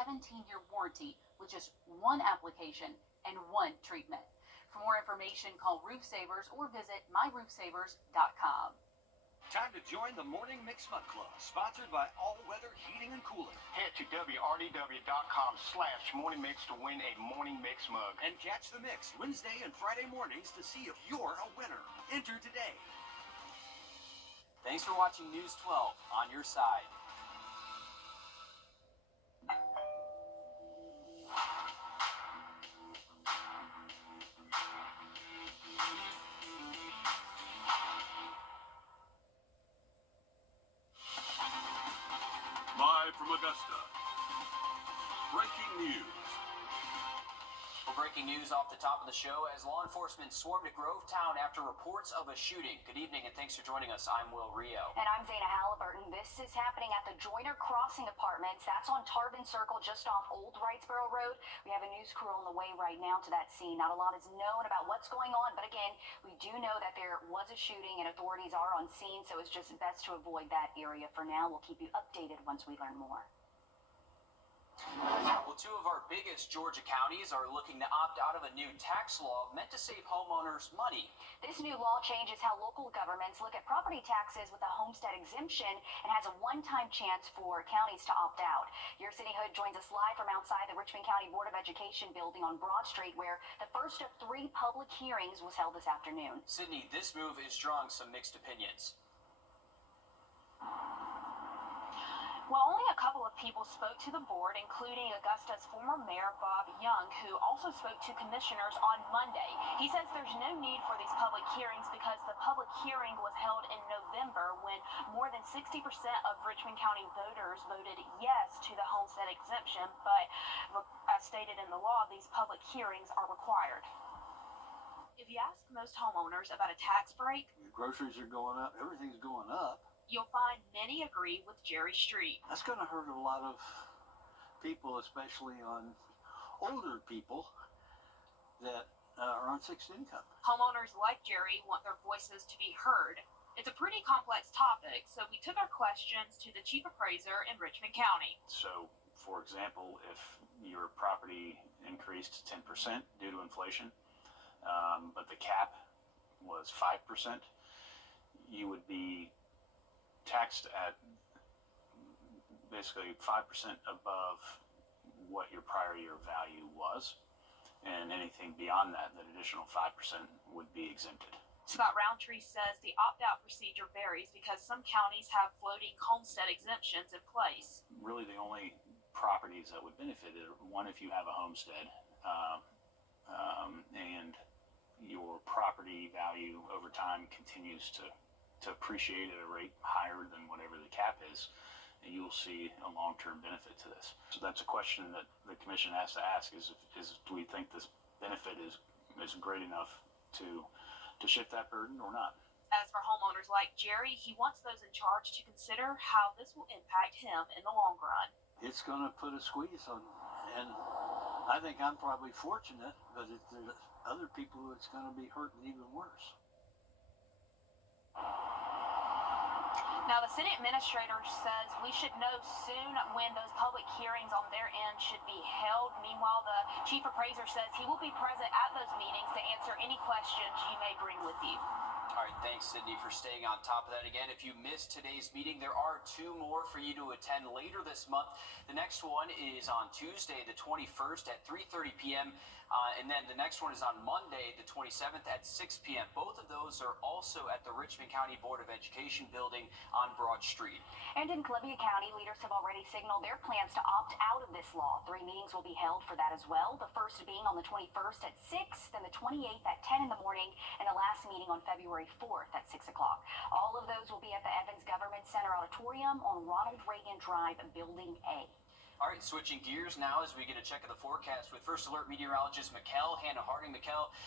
17-year warranty with just one application and one treatment. For more information, call Roof Savers or visit myroofsavers.com. Time to join the Morning Mix Mug Club, sponsored by All Weather Heating and Cooling. Head to WRDW.com/Morning Mix to win a Morning Mix mug. And catch the mix Wednesday and Friday mornings to see if you're a winner. Enter today. Thanks for watching News 12 on your side. Live from Augusta, breaking news. Well, breaking news off the top of the show as law enforcement swarmed to Grovetown after reports of a shooting. Good evening and thanks for joining us. I'm Will Rio. And I'm Zana Halliburton. This is happening at the Joyner Crossing Apartments. That's on Tarvin Circle, just off Old Wrightsboro Road. We have a news crew on the way right now to that scene. Not a lot is known about what's going on, but again, we do know that there was a shooting and authorities are on scene, so it's just best to avoid that area for now. We'll keep you updated once we learn more. Well, two of our biggest Georgia counties are looking to opt out of a new tax law meant to save homeowners money. This new law changes how local governments look at property taxes with a homestead exemption and has a one-time chance for counties to opt out. Your City Hood joins us live from outside the Richmond County Board of Education building on Broad Street, where the first of 3 public hearings was held this afternoon. Sydney, this move is drawing some mixed opinions. Well, only a couple of people spoke to the board, including Augusta's former mayor, Bob Young, who also spoke to commissioners on Monday. He says there's no need for these public hearings because the public hearing was held in November when more than 60% of Richmond County voters voted yes to the homestead exemption, but as stated in the law, these public hearings are required. If you ask most homeowners about a tax break, your groceries are going up, everything's going up. You'll find many agree with Jerry Street. That's going to hurt a lot of people, especially on older people that are on fixed income. Homeowners like Jerry want their voices to be heard. It's a pretty complex topic, so we took our questions to the chief appraiser in Richmond County. So, for example, if your property increased 10% due to inflation, but the cap was 5%, you would be taxed at basically 5% above what your prior year value was, and anything beyond that, that additional 5% would be exempted. Scott Roundtree says the opt-out procedure varies because some counties have floating homestead exemptions in place. Really the only properties that would benefit are, one, if you have a homestead, and your property value over time continues to appreciate at a rate higher than whatever the cap is, and you'll see a long-term benefit to this. So that's a question that the commission has to ask is do we think this benefit is great enough to shift that burden or not? As for homeowners like Jerry, he wants those in charge to consider how this will impact him in the long run. It's going to put a squeeze on, and I think I'm probably fortunate, but there's other people who it's going to be hurting even worse. Now, the city administrator says we should know soon when those public hearings on their end should be held. Meanwhile, the chief appraiser says he will be present at those meetings to answer any questions you may bring with you. All right, thanks, Sydney, for staying on top of that. Again, if you missed today's meeting, there are 2 more for you to attend later this month. The next one is on Tuesday, the 21st at 3:30 p.m., and then the next one is on Monday, the 27th at 6 p.m. Both of those are also at the Richmond County Board of Education building on Broad Street. And in Columbia County, leaders have already signaled their plans to opt out of this law. 3 meetings will be held for that as well. The first being on the 21st at 6, then the 28th at 10 in the morning, and the last meeting on February 4th at 6 o'clock. All of those will be at the Evans Government Center Auditorium on Ronald Reagan Drive, Building A. All right, switching gears now as we get a check of the forecast with First Alert meteorologist Hannah Harding.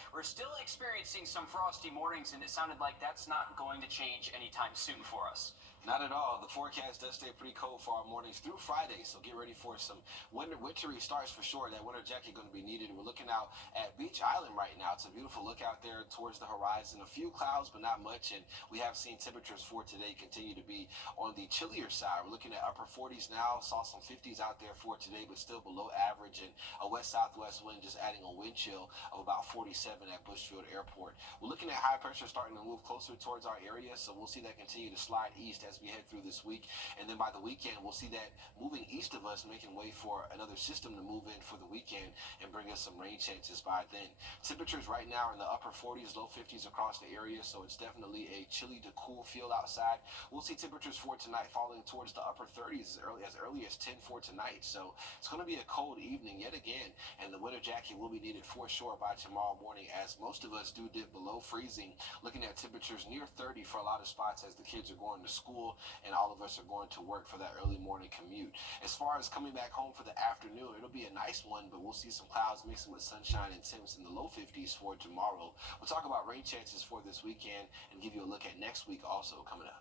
We're still experiencing some frosty mornings, and it sounded like that's not going to change anytime soon for us. Not at all. The forecast does stay pretty cold for our mornings through Friday, so get ready for some wintry starts for sure. That winter jacket going to be needed. We're looking out at Beach Island right now. It's a beautiful look out there towards the horizon. A few clouds, but not much, and we have seen temperatures for today continue to be on the chillier side. We're looking at upper 40s now. Saw some 50s out there for today, but still below average, and a west-southwest wind just adding a wind chill of about 47 at Bushfield Airport. We're looking at high pressure starting to move closer towards our area, so we'll see that continue to slide east as we head through this week, and then by the weekend we'll see that moving east of us, making way for another system to move in for the weekend and bring us some rain chances by then. Temperatures right now are in the upper 40s, low 50s across the area, so it's definitely a chilly to cool feel outside. We'll see temperatures for tonight falling towards the upper 30s as early as 10 for tonight, so it's going to be a cold evening yet again, and the winter jacket will be needed for sure by tomorrow morning, as most of us do dip below freezing, looking at temperatures near 30 for a lot of spots as the kids are going to school and all of us are going to work for that early morning commute. As far as coming back home for the afternoon, it'll be a nice one, but we'll see some clouds mixing with sunshine and temps in the low 50s for tomorrow. We'll talk about rain chances for this weekend and give you a look at next week also coming up.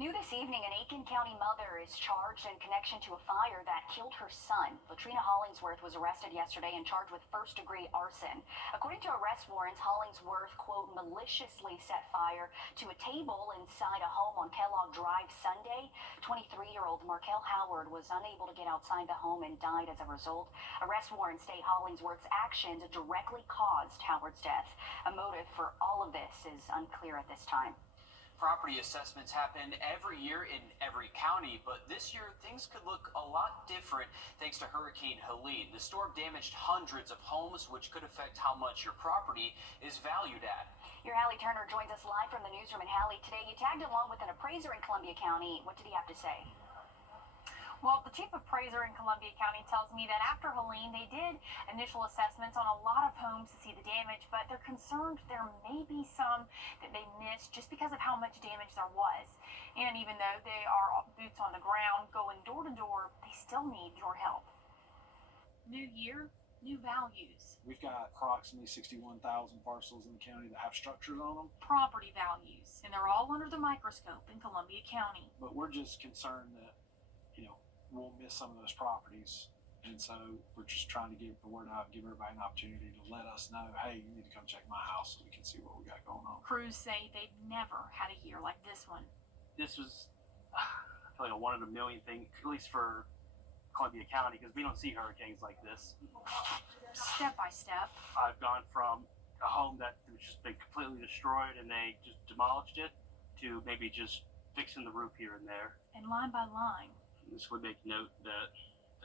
New this evening, an Aiken County mother is charged in connection to a fire that killed her son. Latrina Hollingsworth was arrested yesterday and charged with first-degree arson. According to arrest warrants, Hollingsworth, quote, maliciously set fire to a table inside a home on Kellogg Drive Sunday. 23-year-old Markel Howard was unable to get outside the home and died as a result. Arrest warrants state Hollingsworth's actions directly caused Howard's death. A motive for all of this is unclear at this time. Property assessments happen every year in every county, but this year things could look a lot different thanks to Hurricane Helene. The storm damaged hundreds of homes, which could affect how much your property is valued at. Your Hallie Turner joins us live from the newsroom. And Hallie, today you tagged along with an appraiser in Columbia County. What did he have to say? Well, the chief appraiser in Columbia County tells me that after Helene, they did initial assessments on a lot of homes to see the damage, but they're concerned there may be some that they missed just because of how much damage there was. And even though they are boots on the ground, going door to door, they still need your help. New year, new values. We've got approximately 61,000 parcels in the county that have structures on them. Property values, and they're all under the microscope in Columbia County. But we're just concerned that, we'll miss some of those properties. And so we're just trying to get the word out, give everybody an opportunity to let us know, hey, you need to come check my house so we can see what we got going on. Crews say they've never had a year like this one. This was, I feel like a one in a million thing, at least for Columbia County, because we don't see hurricanes like this. Step by step. I've gone from a home that was just been completely destroyed and they just demolished it to maybe just fixing the roof here and there. And line by line. This would make note that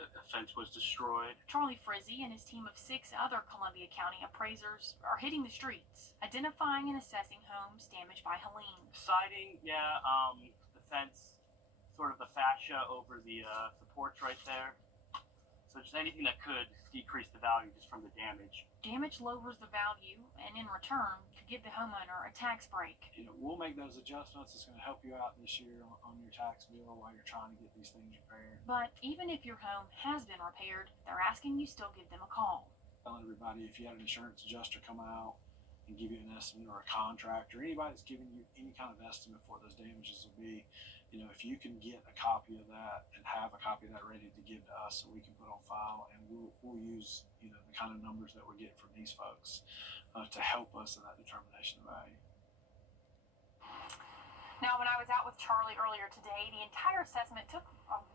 a fence was destroyed. Charlie Frizzy and his team of 6 other Columbia County appraisers are hitting the streets, identifying and assessing homes damaged by Helene. Siding, yeah, the fence, sort of the fascia over the supports right there. So just anything that could decrease the value just from the damage. Damage lowers the value and in return could give the homeowner a tax break. We'll make those adjustments. It's going to help you out this year on your tax bill while you're trying to get these things repaired. But even if your home has been repaired, they're asking you still give them a call. Telling everybody, if you had an insurance adjuster come out and give you an estimate, or a contractor, anybody that's giving you any kind of estimate for what those damages will be, if you can get a copy of that and have a copy of that ready to give to us so we can put on file, and we'll use the kind of numbers that we're getting from these folks to help us in that determination of value. Now, when I was out with Charlie earlier today, the entire assessment took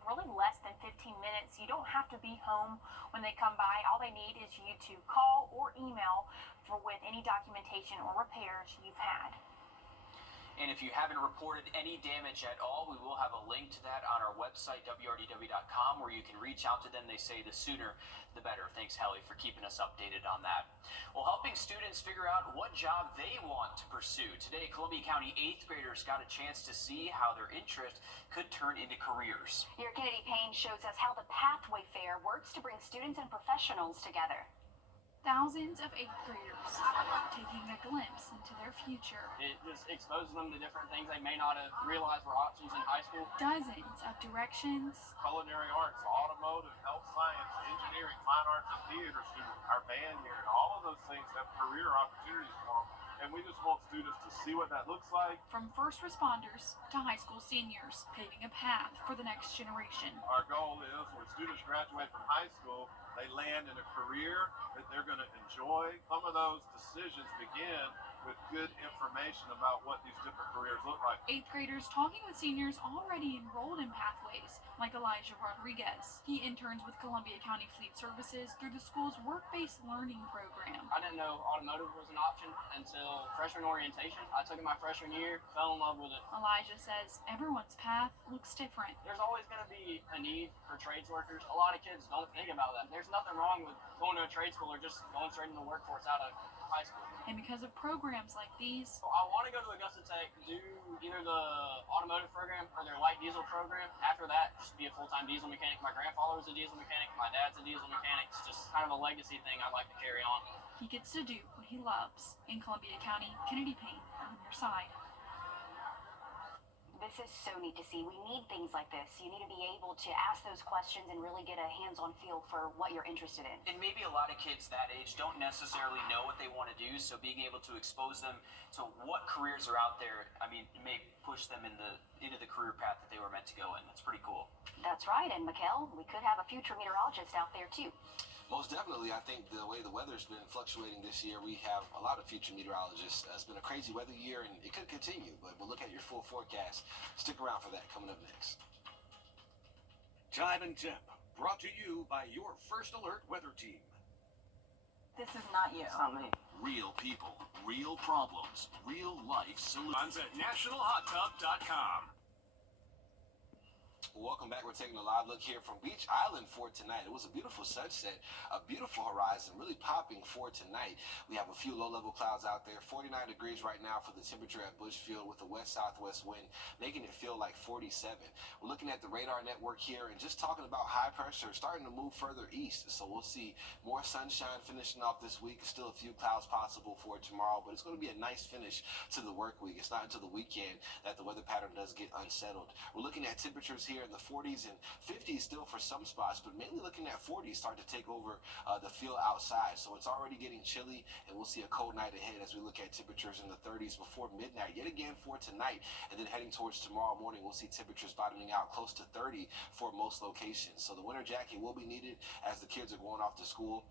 really less than 15 minutes. You don't have to be home when they come by. All they need is you to call or email with any documentation or repairs you've had. And if you haven't reported any damage at all, we will have a link to that on our website, WRDW.com, where you can reach out to them. They say the sooner, the better. Thanks, Hallie, for keeping us updated on that. Well, helping students figure out what job they want to pursue. Today, Columbia County 8th graders got a chance to see how their interest could turn into careers. Your Kennedy Payne shows us how the Pathway Fair works to bring students and professionals together. Thousands of 8th graders taking a glimpse into their future. It just exposes them to different things they may not have realized were options in high school. Dozens of directions. Culinary arts, automotive, health science, engineering, fine arts, and theater students, our band here, and all of those things have career opportunities for them and we just want students to see what that looks like. From first responders to high school seniors, paving a path for the next generation. Our goal is when students graduate from high school, they land in a career that they're going to enjoy. Some of those decisions begin with good information about what these different careers look like. 8th graders talking with seniors already enrolled in pathways, like Elijah Rodriguez. He interns with Columbia County Fleet Services through the school's work-based learning program. I didn't know automotive was an option until freshman orientation. I took it my freshman year, fell in love with it. Elijah says everyone's path looks different. There's always going to be a need for trades workers. A lot of kids don't think about that. There's nothing wrong with going to a trade school or just going straight into the workforce out of high school. And because of programs like these, I want to go to Augusta Tech, do either the automotive program or their light diesel program. After that, just be a full-time diesel mechanic. My grandfather was a diesel mechanic. My dad's a diesel mechanic. It's just kind of a legacy thing I'd like to carry on. he gets to do what he loves. In Columbia County, Kennedy Payne on your side. This is so neat to see. We need things like this. You need to be able to ask those questions and really get a hands-on feel for what you're interested in. And maybe a lot of kids that age don't necessarily know what they want to do, so being able to expose them to what careers are out there, I mean, may push them into the career path that they were meant to go in. That's pretty cool. That's right, and Mikkel, we could have a future meteorologist out there too. Most definitely. I think the way the weather's been fluctuating this year, we have a lot of future meteorologists. It's been a crazy weather year, and it could continue, but we'll look at your full forecast. Stick around for that coming up next. Time and Temp, brought to you by your First Alert weather team. This is not you. It's not me. Real people, real problems, real life solutions at nationalhottub.com. Welcome back. We're taking a live look here from Beach Island for tonight. It was a beautiful sunset, a beautiful horizon, really popping for tonight. We have a few low-level clouds out there. 49 degrees right now for the temperature at Bushfield with a west-southwest wind, making it feel like 47. We're looking at the radar network here and just talking about high pressure starting to move further east. So we'll see more sunshine finishing off this week. Still a few clouds possible for tomorrow, but it's going to be a nice finish to the work week. It's not until the weekend that the weather pattern does get unsettled. We're looking at temperatures here in the 40s and 50s still for some spots, but mainly looking at 40s start to take over the feel outside. So it's already getting chilly, and we'll see a cold night ahead as we look at temperatures in the 30s before midnight yet again for tonight. And then heading towards tomorrow morning, we'll see temperatures bottoming out close to 30 for most locations. So the winter jacket will be needed as the kids are going off to school.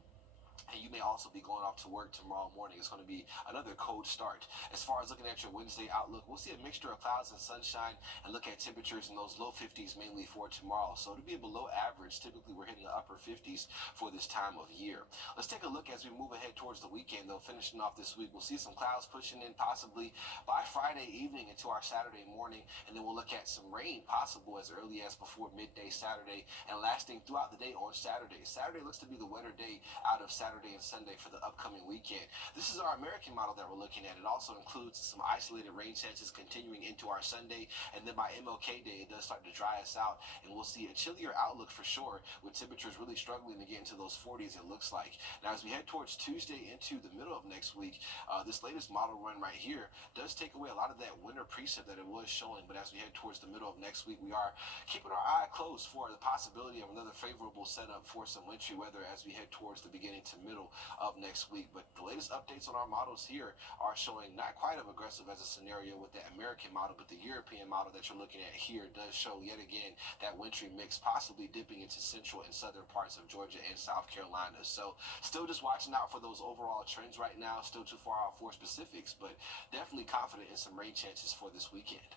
And you may also be going off to work tomorrow morning. It's going to be another cold start. As far as looking at your Wednesday outlook, we'll see a mixture of clouds and sunshine and look at temperatures in those low 50s mainly for tomorrow. So to be below average, typically we're hitting the upper 50s for this time of year. Let's take a look as we move ahead towards the weekend, though. Finishing off this week, we'll see some clouds pushing in possibly by Friday evening into our Saturday morning. And then we'll look at some rain possible as early as before midday Saturday and lasting throughout the day on Saturday. Saturday looks to be the wetter day out of Saturday and Sunday for the upcoming weekend. This is our American model that we're looking at. It also includes some isolated rain chances continuing into our Sunday, and then by MLK Day it does start to dry us out, and we'll see a chillier outlook for sure, with temperatures really struggling to get into those 40s it looks like. Now as we head towards Tuesday into the middle of next week, this latest model run right here does take away a lot of that winter precip that it was showing, but as we head towards the middle of next week, we are keeping our eye closed for the possibility of another favorable setup for some wintry weather as we head towards the beginning to middle of next week. But the latest updates on our models here are showing not quite as aggressive as a scenario with the American model, but the European model that you're looking at here does show yet again that wintry mix possibly dipping into central and southern parts of Georgia and South Carolina. So still just watching out for those overall trends right now. Still too far out for specifics, but definitely confident in some rain chances for this weekend.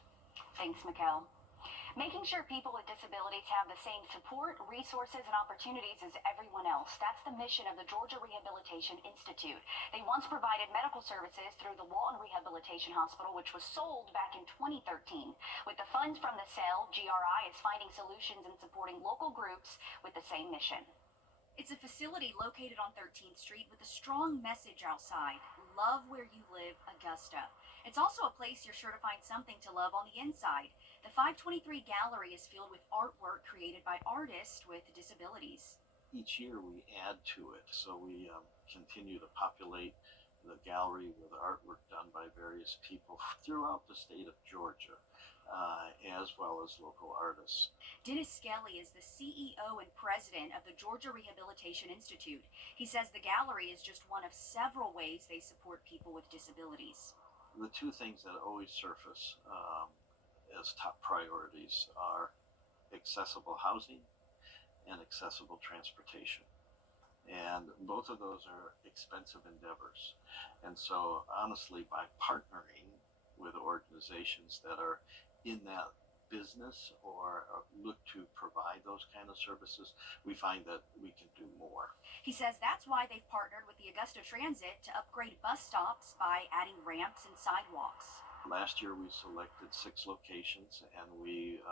Thanks, Mikkel. Making sure people with disabilities have the same support, resources, and opportunities as everyone else. That's the mission of the Georgia Rehabilitation Institute. They once provided medical services through the Walton Rehabilitation Hospital, which was sold back in 2013. With the funds from the sale, GRI is finding solutions and supporting local groups with the same mission. It's a facility located on 13th Street with a strong message outside. Love where you live, Augusta. It's also a place you're sure to find something to love on the inside. The 523 Gallery is filled with artwork created by artists with disabilities. Each year we add to it, so we continue to populate the gallery with artwork done by various people throughout the state of Georgia. as well as local artists. Dennis Skelly is the CEO and president of the Georgia Rehabilitation Institute. He says the gallery is just one of several ways they support people with disabilities. The two things that always surface as top priorities are accessible housing and accessible transportation. And both of those are expensive endeavors. And so honestly, by partnering with organizations that are in that business or look to provide those kind of services, we find that we can do more. He says that's why they've partnered with the Augusta Transit to upgrade bus stops by adding ramps and sidewalks. Last year we selected 6 locations and we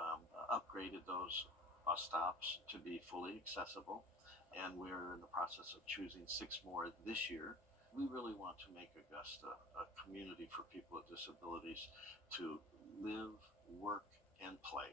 upgraded those bus stops to be fully accessible, and we're in the process of choosing 6 more this year. We really want to make Augusta a community for people with disabilities to live, work, and play.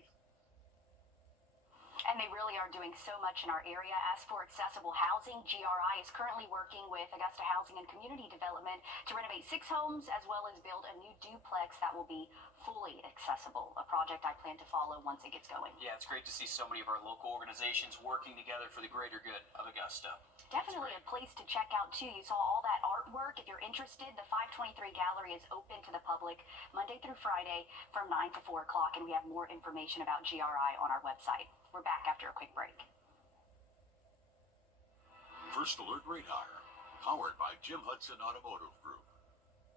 And they really are doing so much in our area. As for accessible housing, GRI is currently working with Augusta Housing and Community Development to renovate 6 homes as well as build a new duplex that will be fully accessible, a project I plan to follow once it gets going. Yeah, it's great to see so many of our local organizations working together for the greater good of Augusta. Definitely a place to check out too. You saw all that artwork. If you're interested, the 523 Gallery is open to the public Monday through Friday from 9 to 4 o'clock, and we have more information about GRI on our website. We're back after a quick break. First Alert Radar, powered by Jim Hudson Automotive Group.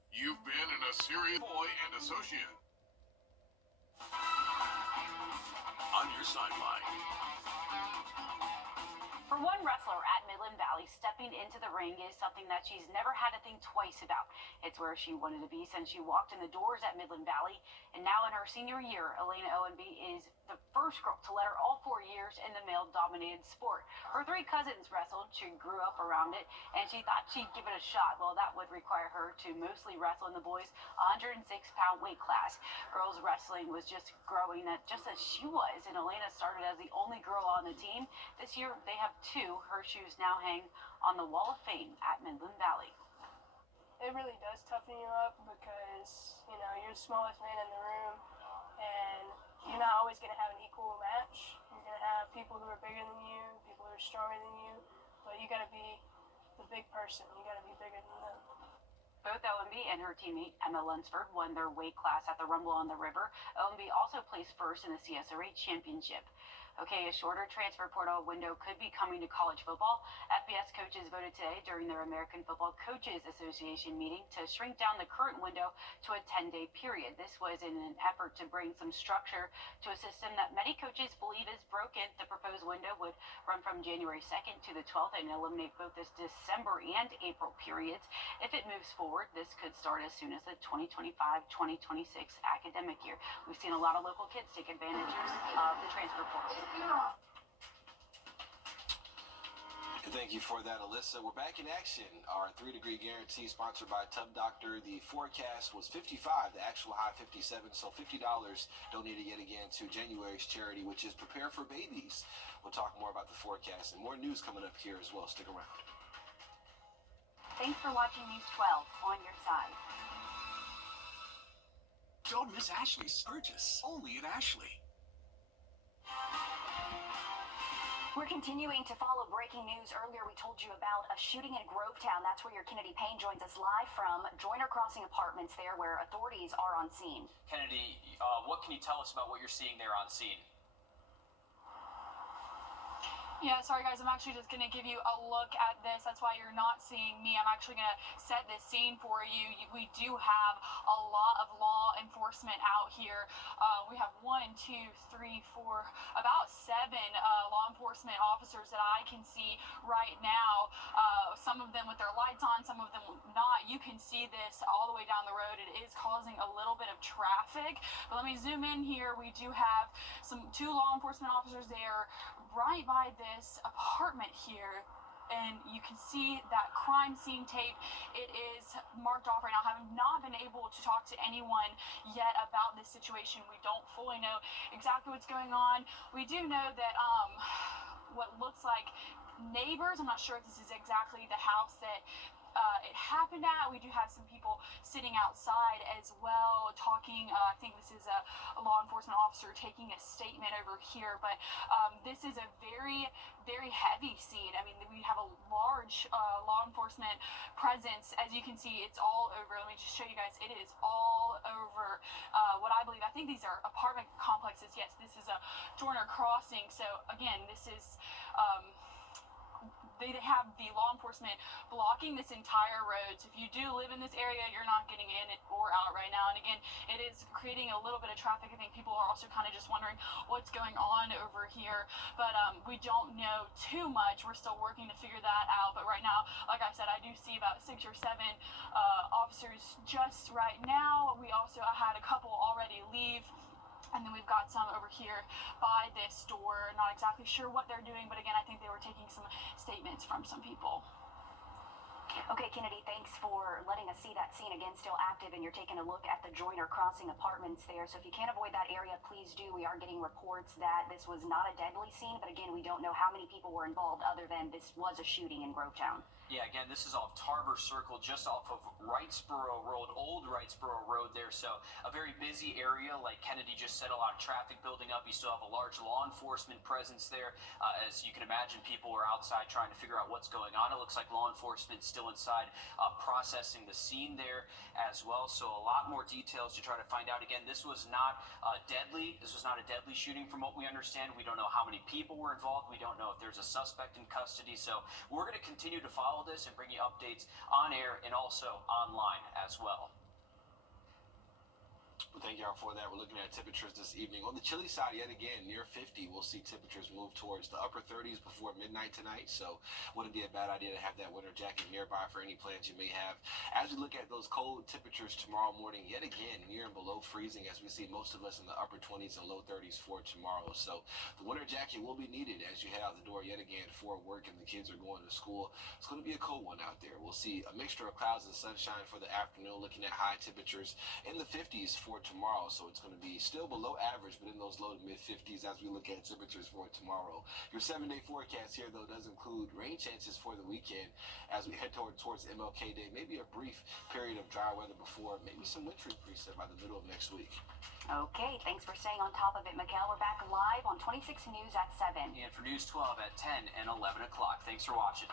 You've been in a serious boy and associate. On your sideline. For one wrestler at Midland Valley, stepping into the ring is something that she's never had to think twice about. It's where she wanted to be since she walked in the doors at Midland Valley. And now in her senior year, Elena Owenby is the first girl to let her all 4 years in the male-dominated sport. Her 3 cousins wrestled. She grew up around it, and she thought she'd give it a shot. Well, that would require her to mostly wrestle in the boys' 106-pound weight class. Girls wrestling was just growing just as she was, and Elena started as the only girl on the team. This year, they have 2. Her shoes now hang on the Wall of Fame at Midland Valley. It really does toughen you up because, you know, you're the smallest man in the room, and you're not always going to have an equal match. You're going to have people who are bigger than you, people who are stronger than you, but you got to be the big person. You got to be bigger than them. Both Owenby and her teammate Emma Lunsford won their weight class at the Rumble on the River. Owenby also placed first in the CSRA Championship. Okay, a shorter transfer portal window could be coming to college football. FBS coaches voted today during their American Football Coaches Association meeting to shrink down the current window to a 10-day period. This was in an effort to bring some structure to a system that many coaches believe is broken. The proposed window would run from January 2nd to the 12th and eliminate both this December and April periods. If it moves forward, this could start as soon as the 2025-2026 academic year. We've seen a lot of local kids take advantage of the transfer portal. Thank you for that, Alyssa. We're back in action. Our 3-degree guarantee sponsored by Tub Doctor. The forecast was 55, the actual high 57, so $50 donated yet again to January's charity, which is Prepare for Babies. We'll talk more about the forecast and more news coming up here as well. Stick around. Thanks for watching News 12 on your side. Don't miss Ashley's purchase, only at Ashley. We're continuing to follow breaking news. Earlier, we told you about a shooting in Grovetown. That's where your Kennedy Payne joins us live from Joyner Crossing Apartments there, where authorities are on scene. Kennedy, what can you tell us about what you're seeing there on scene? Yeah, sorry guys, I'm actually just going to give you a look at this. That's why you're not seeing me. I'm actually going to set this scene for you. We do have a lot of law enforcement out here. We have 1, 2, 3, 4, about 7 law enforcement officers that I can see right now. Some of them with their lights on, some of them not. You can see this all the way down the road. It is causing a little bit of traffic. But let me zoom in here. We do have 2 law enforcement officers there right by this apartment here, and you can see that crime scene tape. It is marked off right now. I have not been able to talk to anyone yet about this situation. We don't fully know exactly what's going on. We do know that what looks like neighbors, I'm not sure if this is exactly the house that it happened at. We do have some people sitting outside as well talking. I think this is a law enforcement officer taking a statement over here, but this is a very, very heavy scene. I mean, we have a large law enforcement presence. As you can see, it's all over. Let me just show you guys. It is all over what I believe. I think these are apartment complexes. Yes, this is a Joyner Crossing. So again, this is they have the law enforcement blocking this entire road. So if you do live in this area, you're not getting in or out right now. And again, it is creating a little bit of traffic. I think people are also kind of just wondering what's going on over here. But we don't know too much. We're still working to figure that out. But right now, like I said, I do see about 6 or 7 officers just right now. We also had a couple already leave. And then we've got some over here by this door. Not exactly sure what they're doing, but again, I think they were taking some statements from some people. Okay, Kennedy, thanks for letting us see that scene again, still active, and you're taking a look at the Joyner Crossing apartments there. So if you can't avoid that area, please do. We are getting reports that this was not a deadly scene, but again, we don't know how many people were involved other than this was a shooting in Grovetown. Yeah, again, this is off Tarver Circle, just off of Wrightsboro Road, old Wrightsboro Road there. So a very busy area, like Kennedy just said, a lot of traffic building up. You still have a large law enforcement presence there. As you can imagine, people are outside trying to figure out what's going on. It looks like law enforcement still inside processing the scene there as well. So a lot more details to try to find out. Again, this was not deadly. This was not a deadly shooting from what we understand. We don't know how many people were involved. We don't know if there's a suspect in custody. So we're going to continue to follow this and bring you updates on air and also online as well. Well, thank y'all for that. We're looking at temperatures this evening. On the chilly side, yet again, near 50, we'll see temperatures move towards the upper 30s before midnight tonight. So wouldn't be a bad idea to have that winter jacket nearby for any plans you may have. As we look at those cold temperatures tomorrow morning, yet again, near and below freezing, as we see most of us in the upper 20s and low 30s for tomorrow. So the winter jacket will be needed as you head out the door yet again for work and the kids are going to school. It's going to be a cold one out there. We'll see a mixture of clouds and sunshine for the afternoon, looking at high temperatures in the 50s for tomorrow. So it's going to be still below average, but in those low to mid 50s as we look at temperatures for tomorrow. Your 7-day forecast here, though, does include rain chances for the weekend as we head towards MLK Day. Maybe a brief period of dry weather before, maybe some wintry preset by the middle of next week. Okay, thanks for staying on top of it, Mikkel. We're back live on 26 News at 7. And for News 12 at 10 and 11 o'clock. Thanks for watching.